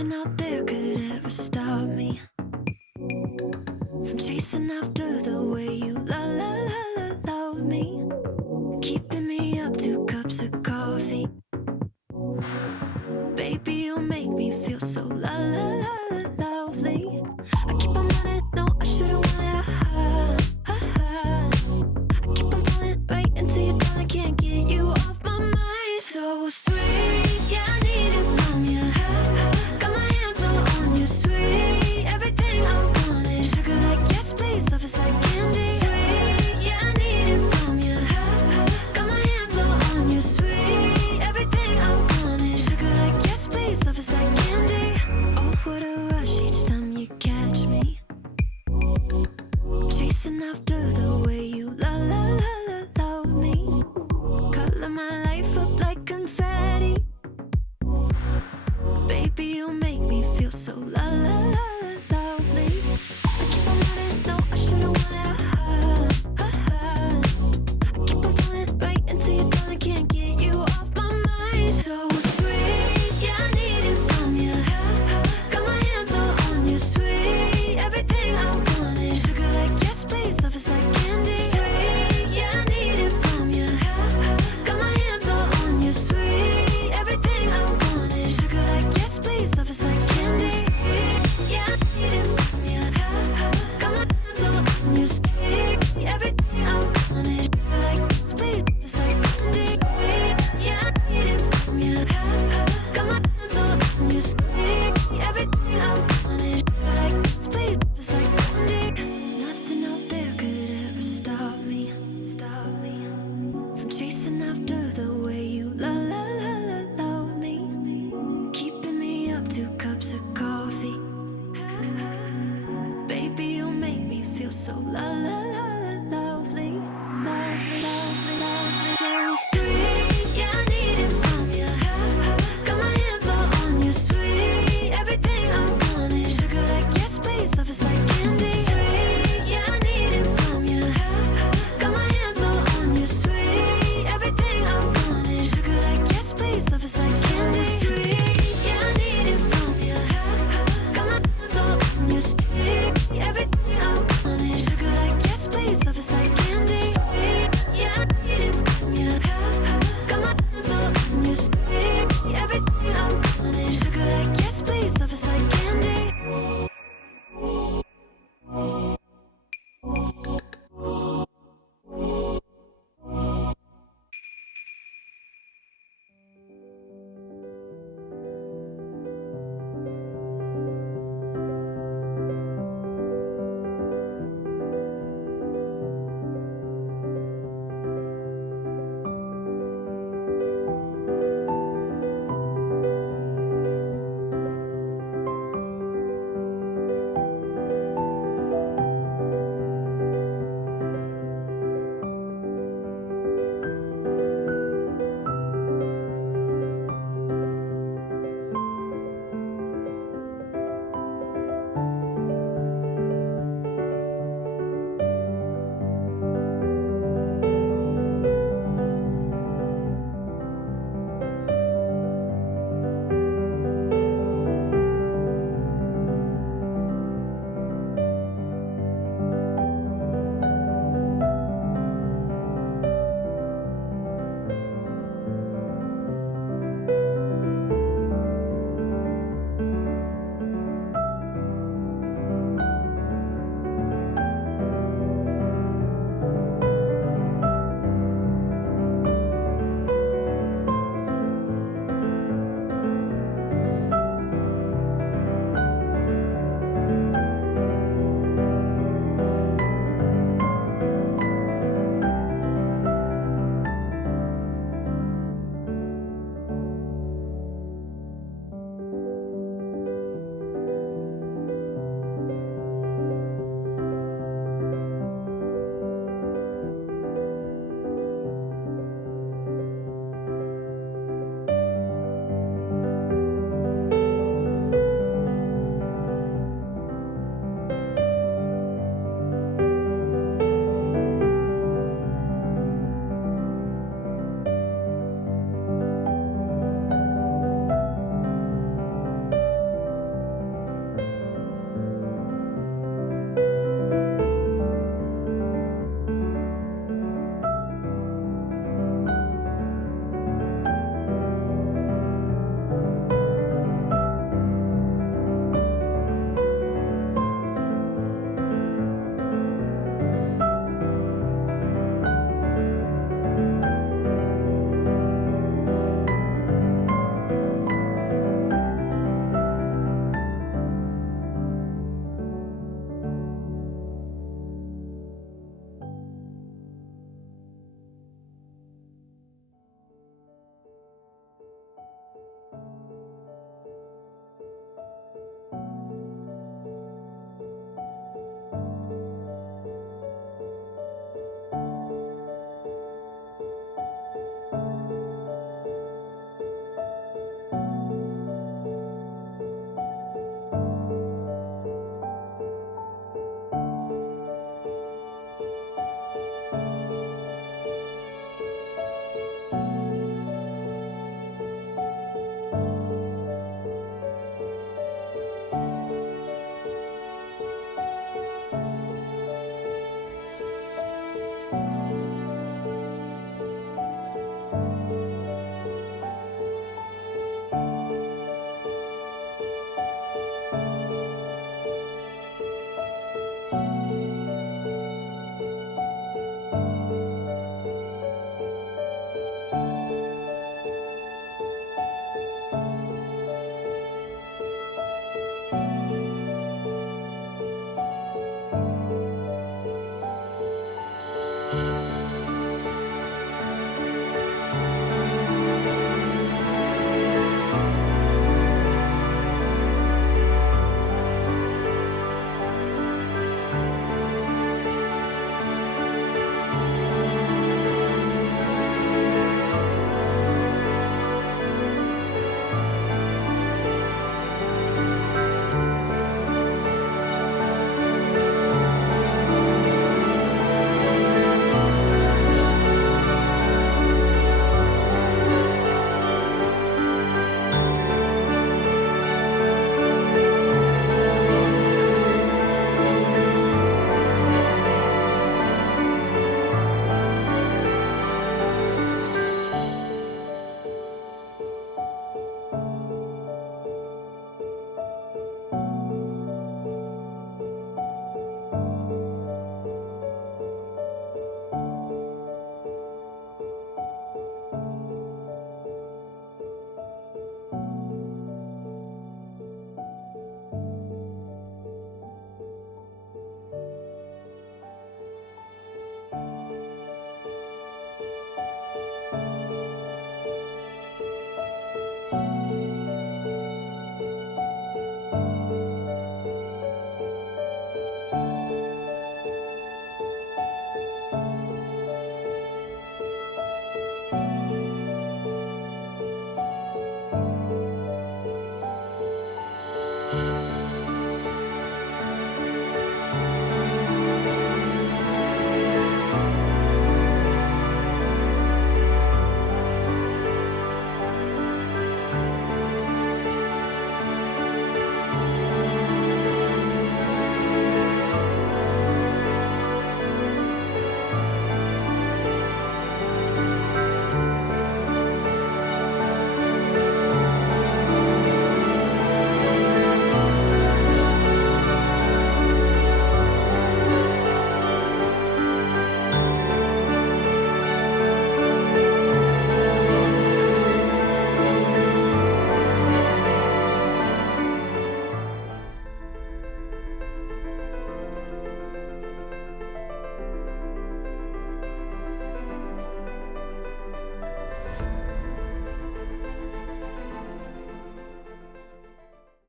Nothing out there could ever stop me from chasing after the way you love me, keeping me up 2 cups of coffee. Baby, you make me feel so lovely. I keep on running, no, I should've wanted I keep on falling right into your thought, I can't get you off my mind. So sweet, yeah, I need it from you. Got my hands all on you, sweet. Everything I wanted, sugar like yes, please, love is like candy. Sweet, yeah, I need it from you. Got my hands all on you, sweet. Everything I wanted, sugar like yes, please, love is like candy. Oh, what a rush each time you catch me, chasing after the way you love me, color my life up like confetti. Baby, you make me feel so lovely. I keep on running, no, I should've wanted I keep on falling right into your thought, I can't get you off my mind. So sweet, yeah, I need it from you. Got my hands all on you, sweet. Everything I wanted, sugar like yes, please, love is like candy. Sweet, yeah, I need it from you. Got my hands all on you, sweet. Everything I wanted, sugar like yes, please, love is like candy. Sweet, yeah, I need it from you. Got my hands all on you, sweet. Everything I wanted, sugar like yes, please, love is like candy. Sweet, yeah, I need it from you. Got my hands all on you, sweet. Everything I wanted, sugar like yes, please, love is like candy. Nothing out there could ever stop me from chasing after the way you love me, keeping me up 2 cups of coffee. Baby, you make me feel so